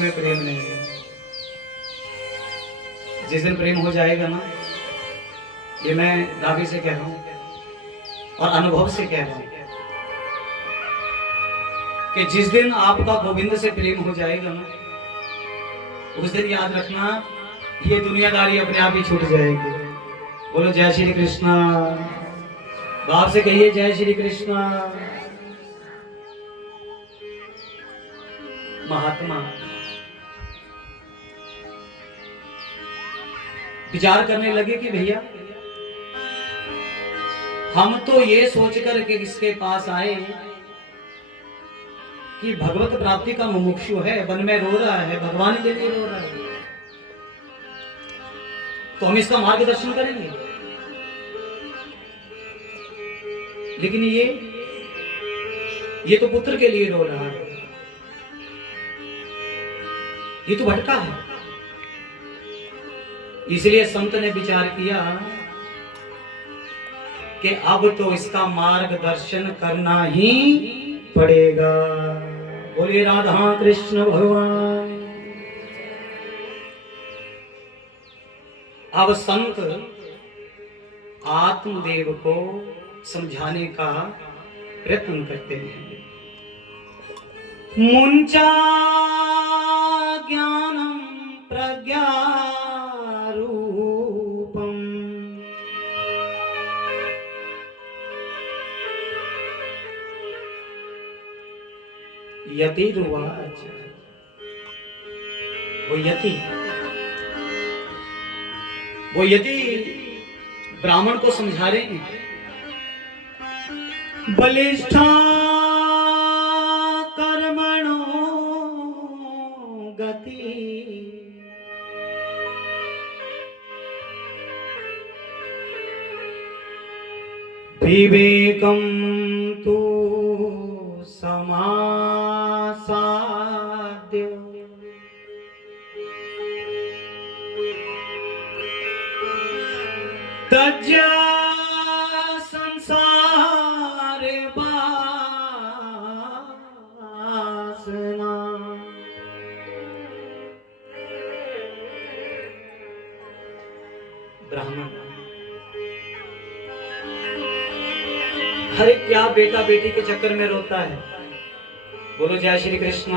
में प्रेम नहीं है। जिस दिन प्रेम हो जाएगा ना, ये मैं दावे से कह रहा हूं और अनुभव से कह रहा हूं कि जिस दिन आपका गोविंद से प्रेम हो जाएगा ना, उस दिन याद रखना ये दुनियादारी अपने आप ही छूट जाएगी। बोलो जय श्री कृष्णा। भाव से कहिए जय श्री कृष्णा। महात्मा विचार करने लगे कि भैया हम तो ये सोचकर के इसके पास आए कि भगवत प्राप्ति का मुमुक्षु है, वन में रो रहा है, भगवान के लिए रो रहा है, तो हम इसका मार्गदर्शन करेंगे। लेकिन ये तो पुत्र के लिए रो रहा है, ये तो भटका है। इसलिए संत ने विचार किया कि अब तो इसका मार्गदर्शन करना ही पड़ेगा। बोलिए राधा कृष्ण भगवान। अब संत आत्मदेव को समझाने का प्रयत्न करते हैं। मुंचा ज्ञानम प्रज्ञा रूपम यतिरुवाच। वो यति ब्राह्मण को समझा रहे हैं। बलिष्ठा कर्मणो गति विवेकम तु समासाद्य तज्ज संसार वासना। ब्राह्मण अरे क्या बेटा बेटी के चक्कर में रोता है। बोलो जय श्री कृष्ण।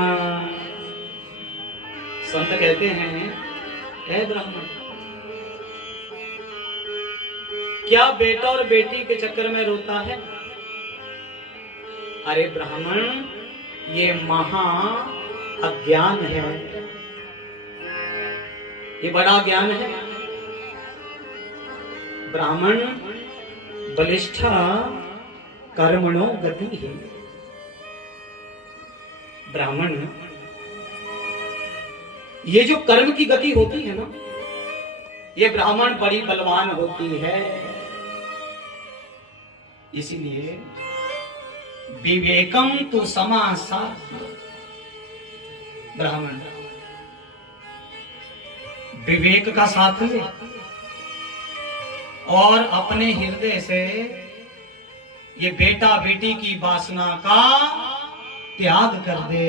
संत कहते हैं हे ब्राह्मण, क्या बेटा और बेटी के चक्कर में रोता है? अरे ब्राह्मण, ये महा अज्ञान है, ये बड़ा ज्ञान है। ब्राह्मण बलिष्ठा कर्मणो गति है। ब्राह्मण, ये जो कर्म की गति होती है ना, ये ब्राह्मण बड़ी बलवान होती है। इसीलिए विवेकम तु समासाद्य। ब्राह्मण विवेक का साथ ले और अपने हृदय से ये बेटा बेटी की वासना का त्याग कर दे।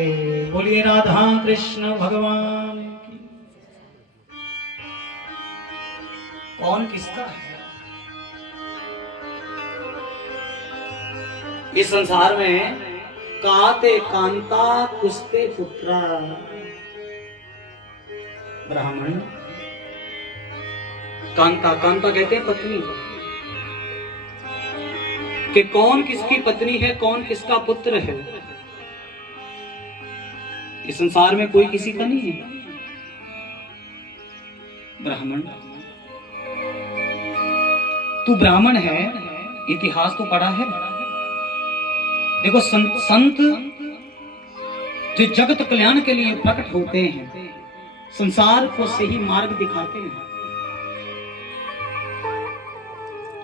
बोलिए राधा कृष्ण भगवान की। कौन किसका है इस संसार में? काते कांता कुस्ते पुत्रा। ब्राह्मण कांता, कांता कहते हैं पत्नी कि कौन किसकी पत्नी है, कौन किसका पुत्र है। इस संसार में कोई किसी का नहीं है। ब्राह्मण, तू ब्राह्मण है, इतिहास तो पढ़ा है। देखो संत जो जगत कल्याण के लिए प्रकट होते हैं, संसार को सही मार्ग दिखाते हैं।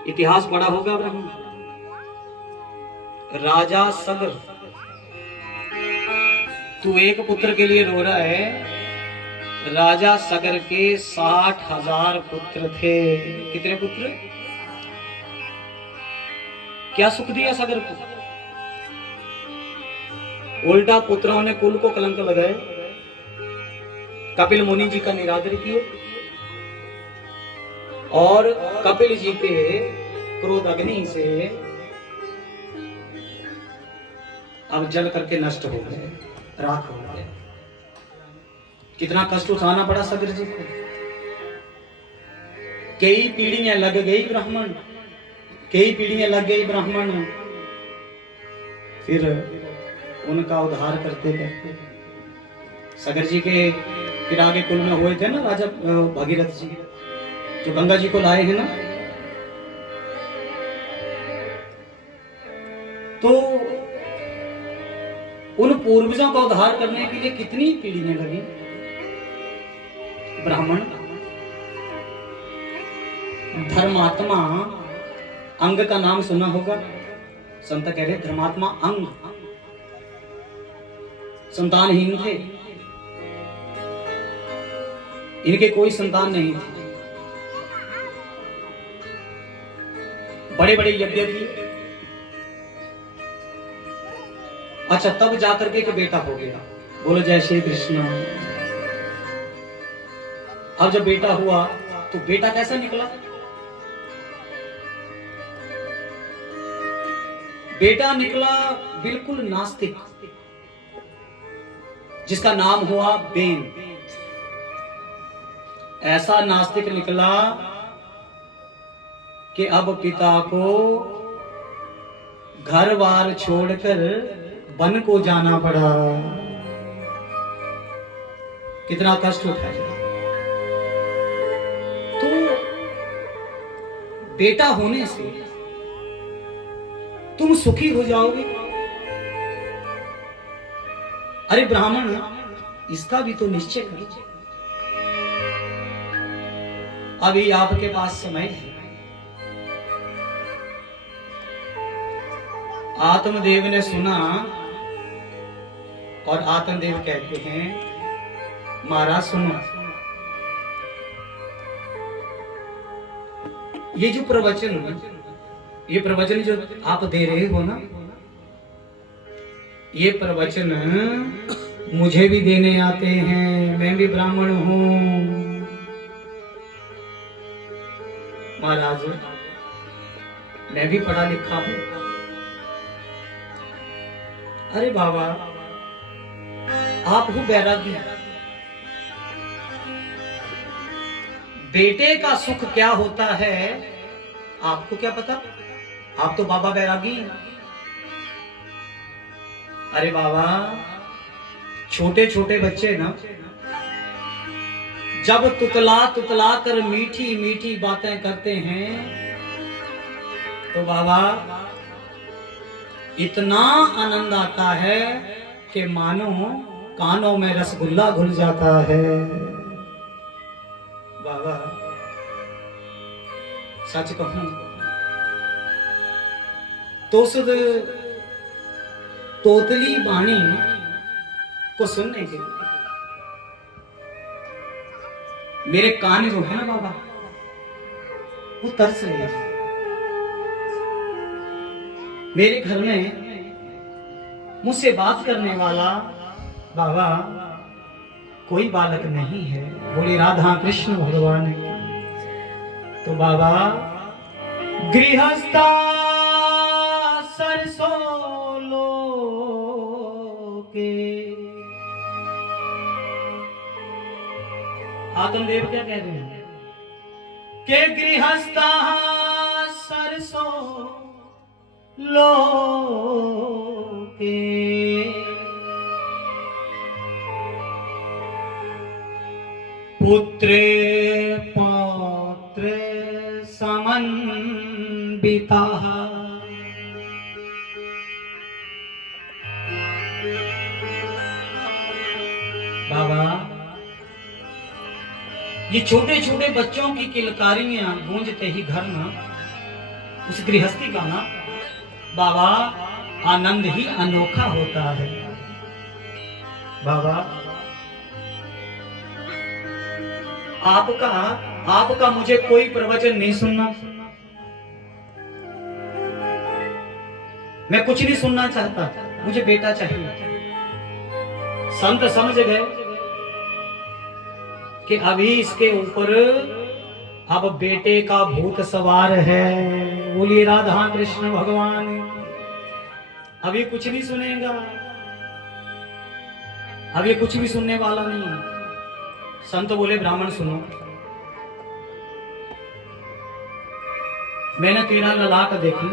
इतिहास पढ़ा होगा ब्राह्मण। राजा सगर, तू एक पुत्र के लिए रो रहा है। राजा सगर के 60,000 पुत्र थे। कितने पुत्र? क्या सुख दिया सगर को? उल्टा पुत्रों ने कुल को कलंक लगाए। कपिल मुनि जी का निरादर किए और कपिल जी के क्रोध अग्नि से अब जल करके नष्ट हो गए, राख हो गए। कितना कष्ट उठाना पड़ा सगर जी को। कई पीढ़ियां लग गई ब्राह्मण, कई पीढ़ियां लग गई ब्राह्मण, फिर उनका उद्धार करते करते सगर जी के फिर आगे कुल में हुए थे ना राजा भगीरथ जी, जो गंगा जी को लाए हैं ना, तो उन पूर्वजों का उद्धार करने के लिए कितनी पीढ़ियां लगी। ब्राह्मण धर्मात्मा अंग का नाम सुना होगा, संत कह रहे धर्मात्मा अंग, संतानहीन थे, इनके कोई संतान नहीं थी, बड़े बड़े यज्ञ किए। अच्छा, तब जाकर के एक बेटा हो गया। बोलो जय श्री कृष्ण। अब जब बेटा हुआ तो बेटा कैसा निकला? बेटा निकला बिल्कुल नास्तिक, जिसका नाम हुआ बेन। ऐसा नास्तिक निकला कि अब पिता को घर बार छोड़कर वन को जाना पड़ा। कितना कष्ट उठाया। तो बेटा होने से तुम सुखी हो जाओगे? अरे ब्राह्मण, इसका भी तो निश्चय करो। अभी आपके पास समय है। आत्मदेव ने सुना और आत्मदेव कहते हैं, महाराज सुनो, ये जो प्रवचन जो आप दे रहे हो ना, ये प्रवचन मुझे भी देने आते हैं, मैं भी ब्राह्मण हूं। महाराज, मैं भी पढ़ा लिखा हूं। अरे बाबा, आप हो बैरागी। बेटे का सुख क्या होता है आपको क्या पता? आप तो बाबा बैरागी हैं। अरे बाबा, छोटे छोटे बच्चे ना जब तुतला कर मीठी मीठी बातें करते हैं तो बाबा इतना आनंद आता है कि मानो कानों में रसगुल्ला घुल जाता है। बाबा सच कहूं तो सुध तोतली वाणी को सुनने के लिए मेरे कान जो है ना बाबा, वो तरस रहे हैं। मेरे घर में मुझसे बात करने वाला बाबा कोई बालक नहीं है। बोले राधा कृष्ण भगवान की। तो बाबा गृहस्था सरसों लो के, आत्मदेव क्या कह रहे हैं कि गृहस्था सरसों लो के, पुत्र पौत्र समन्विता। बाबा, ये छोटे छोटे बच्चों की किलकारियां गूंजते ही घर में उस गृहस्थी का ना बाबा आनंद ही अनोखा होता है। बाबा आपका मुझे कोई प्रवचन नहीं सुनना, मैं कुछ नहीं सुनना चाहता, मुझे बेटा चाहिए। संत समझ गए कि अभी इसके ऊपर अब बेटे का भूत सवार है। बोलिए राधा कृष्ण भगवान। अभी कुछ नहीं सुनेगा, अभी कुछ भी सुनने वाला नहीं। संत बोले ब्राह्मण सुनो, मैंने तेरा ललाट देखी,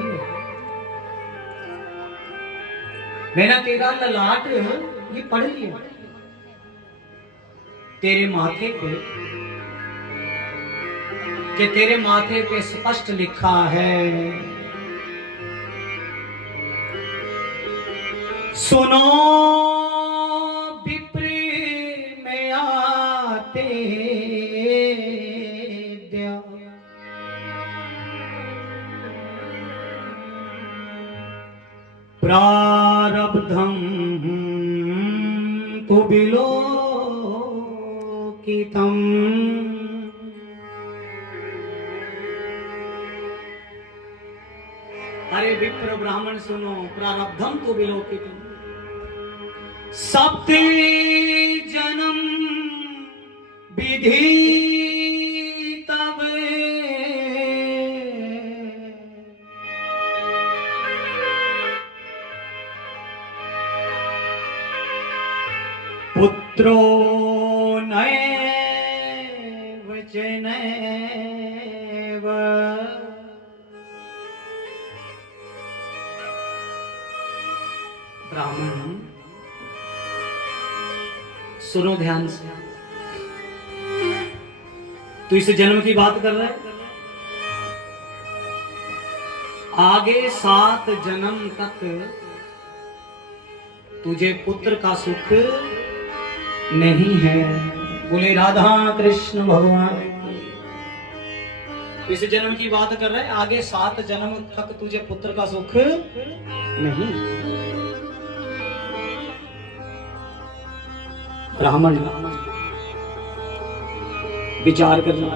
मैंने तेरा ललाट ये पढ़ लिया, तेरे माथे पे, कि तेरे माथे पे स्पष्ट लिखा है, सुनो विप्र में आते द्या, प्रारब्धम तो बिलोकितम। अरे विप्र ब्राह्मण सुनो, प्रारब्धम तो विलोकितम, सप्ते जन्म विधि तब, पुत्रो नैव जनैव। ब्राह्मण सुनो ध्यान से, तू इस जन्म की बात कर रहा है, आगे 7 जन्म तक तुझे पुत्र का सुख नहीं है। बोले राधा कृष्ण भगवान। इस जन्म की बात कर रहे हैं, आगे 7 जन्म तक तुझे पुत्र का सुख नहीं। ब्राह्मण विचार करना,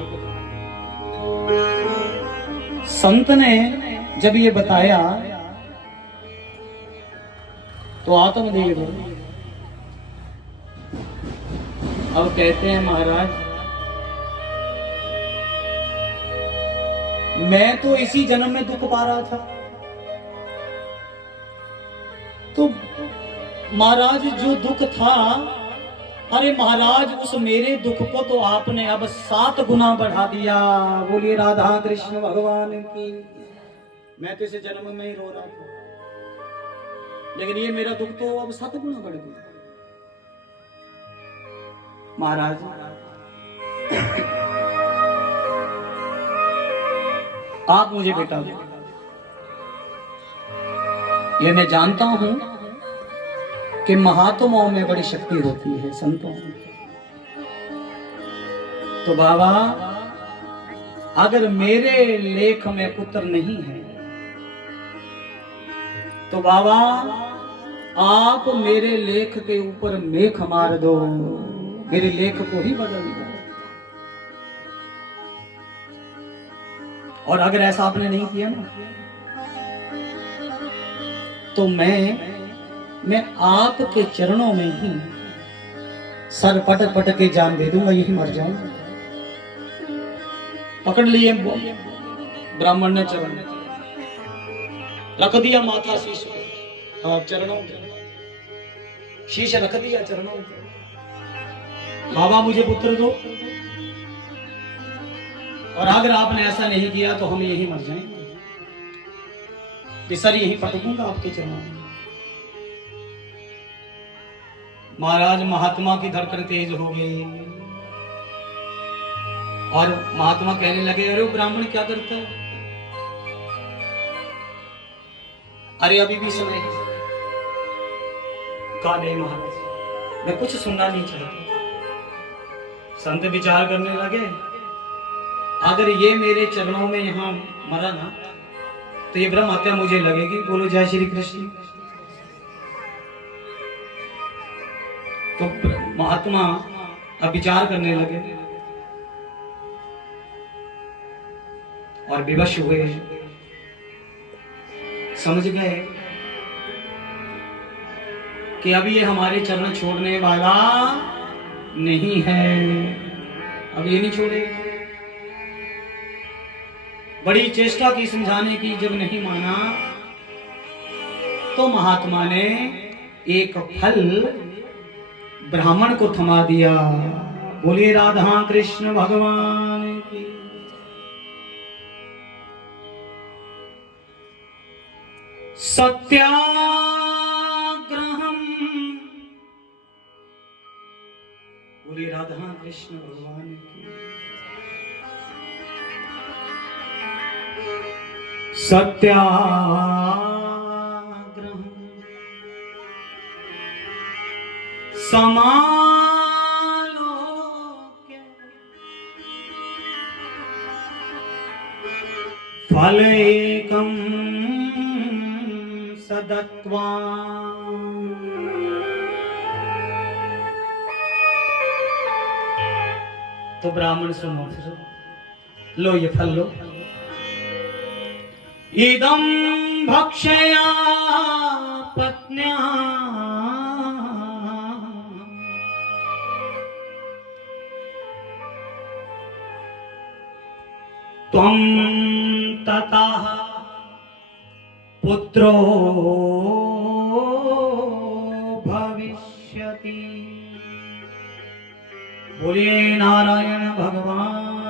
संत ने जब ये बताया तो आत्मदेव अब कहते हैं महाराज, मैं तो इसी जन्म में दुख पा रहा था, तो महाराज जो दुख था, अरे महाराज उस मेरे दुख को तो आपने अब 7 गुना बढ़ा दिया। बोलिए राधा कृष्ण भगवान की। मैं तो इस जन्म में ही रो रहा था, लेकिन ये मेरा दुख तो अब 7 गुना बढ़ गया। महाराज आप मुझे बेटा दो, ये मैं जानता हूं कि महात्माओं में बड़ी शक्ति होती है, संतों में। तो बाबा अगर मेरे लेख में पुत्र नहीं है तो बाबा आप मेरे लेख के ऊपर मेख मार दो, मेरे लेख को ही बदल दो। और अगर ऐसा आपने नहीं किया ना, तो मैं आपके चरणों में ही सर पट पट के जान दे दूंगा, यही मर जाऊंगा। पकड़ लिए ब्राह्मण ने चरण, रख दिया माथा शीश पे, चरणों पे शीश रख दिया चरणों पे। बाबा मुझे पुत्र दो, और अगर आपने ऐसा नहीं किया तो हम यही मर जाएंगे, सर यही पटकूंगा आपके चरणों में। महाराज महात्मा की धड़कन तेज हो गई और महात्मा कहने लगे, अरे ब्राह्मण क्या करता है, अरे अभी भी समय है। कहा नहीं महाराज मैं कुछ सुनना नहीं चाहता। संत विचार करने लगे, अगर ये मेरे चरणों में यहाँ मरा ना तो ये ब्रह्म हत्या मुझे लगेगी। बोलो जय श्री कृष्ण। तो महात्मा अब विचार करने लगे और विवश हुए, समझ गए कि अब ये हमारे चरण छोड़ने वाला नहीं है। अब ये नहीं छोड़ेगा। बड़ी चेष्टा की समझाने की, जब नहीं माना तो महात्मा ने एक फल ब्राह्मण को थमा दिया। बोलिए राधा कृष्ण भगवान की। सत्याग्रहम, बोलिए राधा कृष्ण भगवान की। सत्याग्रहम समालोक्य फल एकम सदत्वा। तो ब्राह्मण सुनो, लो ये फल लो। इदं भक्षया पत्न्या त्वं ततः पुत्रो भविष्यति। बोलिए नारायण भगवान